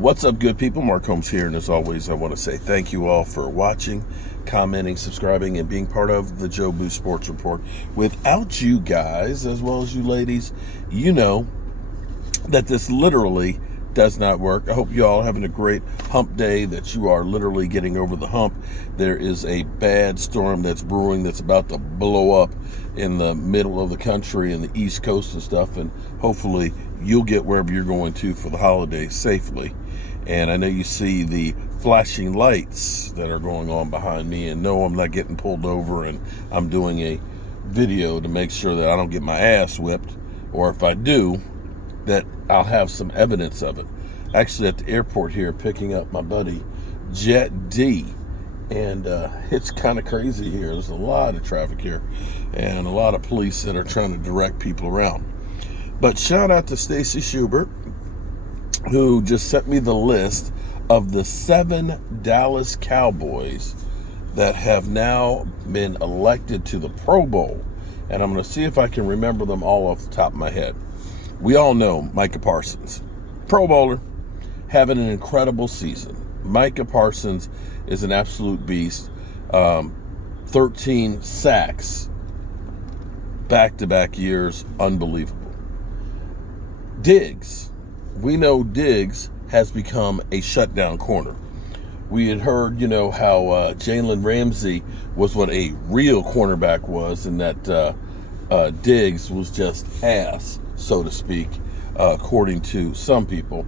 What's up, good people? Mark Holmes here, and as always, I want to say thank you all for watching, commenting, subscribing, and being part of the Joe Boo Sports Report. Without you guys, as well as you ladies, you know that this literally does not work. I hope you all are having a great hump day, that you are literally getting over the hump. There is a bad storm that's brewing that's about to blow up in the middle of the country and the East Coast and stuff, and hopefully you'll get wherever you're going to for the holidays safely. And I know you see the flashing lights that are going on behind me, and no, I'm not getting pulled over, and I'm doing a video to make sure that I don't get my ass whipped, or if I do, that I'll have some evidence of it. Actually, at the airport here, picking up my buddy Jet D, and it's kind of crazy here. There's a lot of traffic here and a lot of police that are trying to direct people around. But shout out to Stacy Schubert, who just sent me the list of the 7 Dallas Cowboys that have now been elected to the Pro Bowl. And I'm going to see if I can remember them all off the top of my head. We all know Micah Parsons, Pro Bowler, having an incredible season. Micah Parsons is an absolute beast. 13 sacks, back-to-back years, unbelievable. Diggs, we know Diggs has become a shutdown corner. We had heard, how Jalen Ramsey was what a real cornerback was, and that Diggs was just ass, so to speak, according to some people.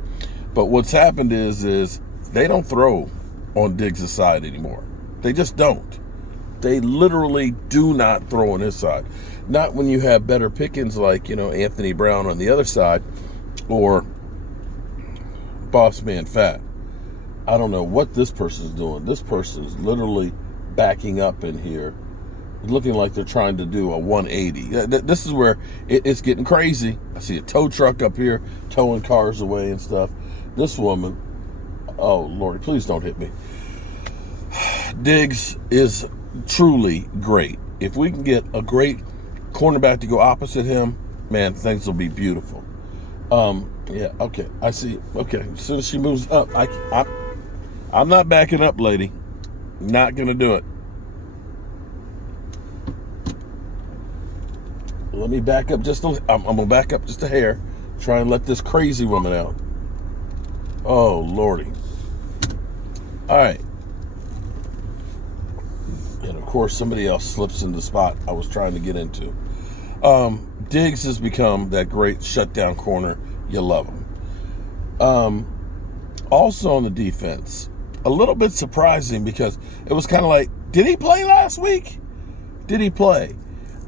But what's happened is they don't throw on Diggs' side anymore. They just don't. They literally do not throw on his side. Not when you have better pickings like, Anthony Brown on the other side, or Boss Man Fat. I don't know what this person's doing. This person's literally backing up in here, looking like they're trying to do a 180. This is where it's getting crazy. I see a tow truck up here towing cars away and stuff. This woman, oh Lordy, please don't hit me. Diggs is truly great. If we can get a great cornerback to go opposite him, man, things will be beautiful. Yeah, okay, I see. Okay, as soon as she moves up, I'm not backing up, lady. Not gonna do it. Let me back up I'm gonna back up just a hair. Try and let this crazy woman out. Oh Lordy. All right. And of course somebody else slips in the spot I was trying to get into. Diggs has become that great shutdown corner. You love him. Also on the defense, a little bit surprising because it was kind of like, did he play last week? Did he play?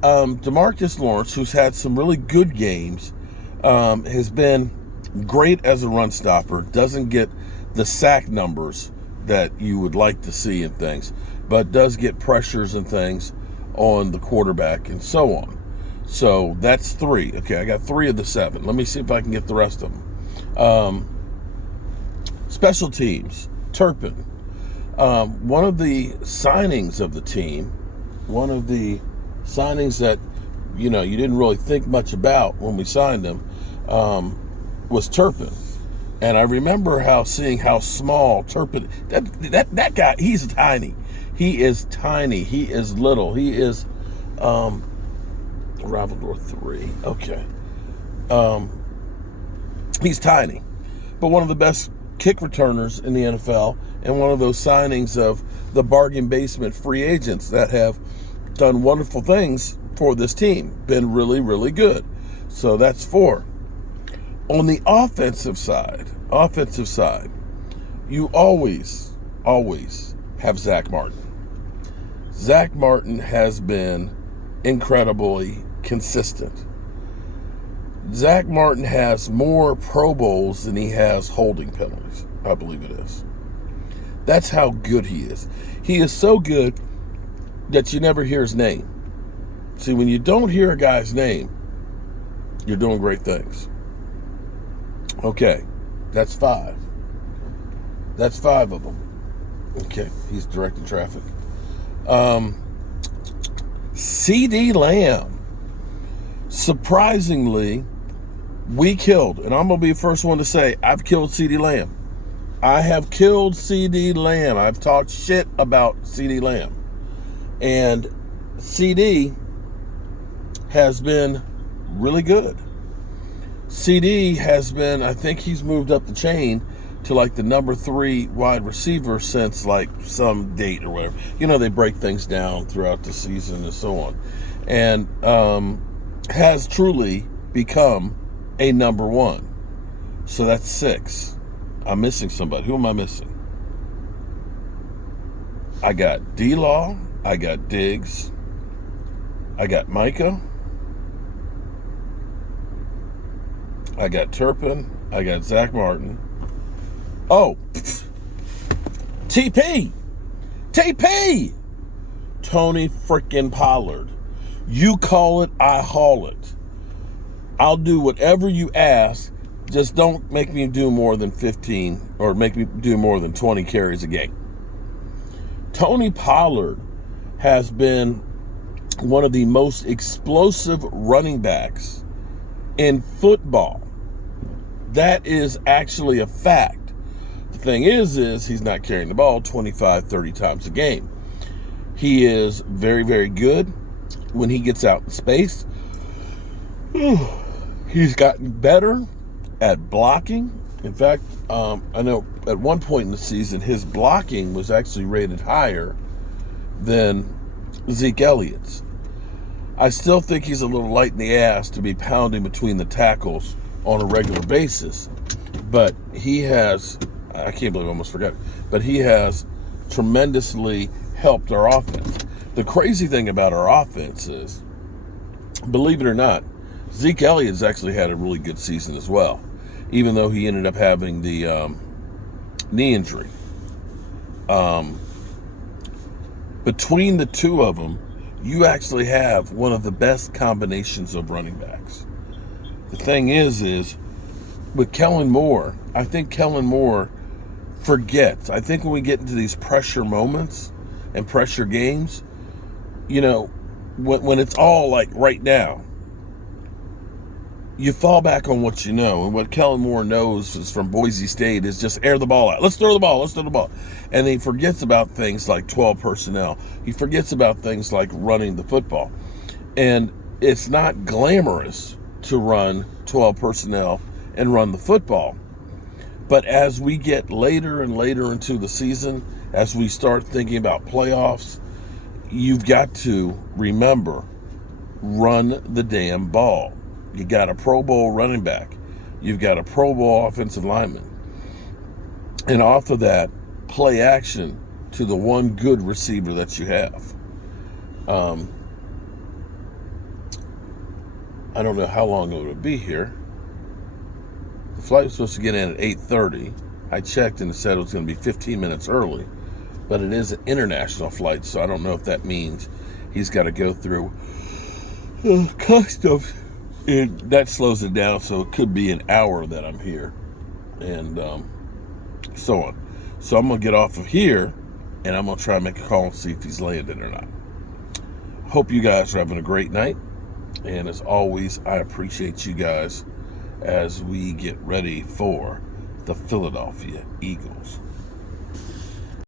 DeMarcus Lawrence, who's had some really good games, has been great as a run stopper. Doesn't get the sack numbers that you would like to see and things, but does get pressures and things on the quarterback and so on. So that's 3. Okay, I got 3 of the 7. Let me see if I can get the rest of them. Special teams, Turpin. One of the signings of the team, one of the signings that, you didn't really think much about when we signed him, was Turpin. And I remember seeing how small Turpin, that guy, he's tiny. He is tiny. He is little. He is, Rival Door 3. Okay. He's tiny, but one of the best kick returners in the NFL, and one of those signings of the bargain basement free agents that have done wonderful things for this team. Been really, really good. So that's 4. On the offensive side, you always have Zach Martin. Zach Martin has been incredibly consistent. Zach Martin has more Pro Bowls than he has holding penalties, I believe it is. That's how good he is. He is so good that you never hear his name. See, when you don't hear a guy's name, you're doing great things. Okay, that's 5. That's 5 of them. Okay, he's directing traffic. CD Lamb. Surprisingly, we killed, and I'm going to be the first one to say, I've killed CD Lamb. I have killed CD Lamb. I've talked shit about CD Lamb. And CD has been really good. CD has been, I think he's moved up the chain to like the number 3 wide receiver since like some date or whatever. You know, they break things down throughout the season and so on. And has truly become a number 1. So that's 6. I'm missing somebody. Who am I missing? I got D-Law. I got Diggs. I got Micah. I got Turpin. I got Zach Martin. Oh, TP. Tony freaking Pollard. You call it, I haul it. I'll do whatever you ask. Just don't make me do more than 15 or make me do more than 20 carries a game. Tony Pollard has been one of the most explosive running backs in football. That is actually a fact. The thing is he's not carrying the ball 25, 30 times a game. He is very, very good when he gets out in space. He's gotten better at blocking. In fact, I know at one point in the season, his blocking was actually rated higher than Zeke Elliott's. I still think he's a little light in the ass to be pounding between the tackles on a regular basis, but he has, I can't believe I almost forgot, but he has tremendously helped our offense. The crazy thing about our offense is, believe it or not, Zeke Elliott's actually had a really good season as well, even though he ended up having the knee injury. Between the two of them, you actually have one of the best combinations of running backs. The thing is with Kellen Moore, I think Kellen Moore forgets. I think when we get into these pressure moments and pressure games, you know, when it's all like right now, you fall back on what you know. And what Kellen Moore knows is from Boise State is just air the ball out. Let's throw the ball. And he forgets about things like 12 personnel. He forgets about things like running the football. And it's not glamorous to run 12 personnel and run the football. But as we get later and later into the season, as we start thinking about playoffs, you've got to remember, run the damn ball. You got a Pro Bowl running back. You've got a Pro Bowl offensive lineman. And off of that, play action to the one good receiver that you have. I don't know how long it would be here. The flight was supposed to get in at 8:30. I checked and it said it was going to be 15 minutes early. But it is an international flight, so I don't know if that means he's got to go through customs. And that slows it down, so it could be an hour that I'm here. And so on. So I'm going to get off of here, and I'm going to try and make a call and see if he's landed or not. Hope you guys are having a great night. And as always, I appreciate you guys as we get ready for the Philadelphia Eagles.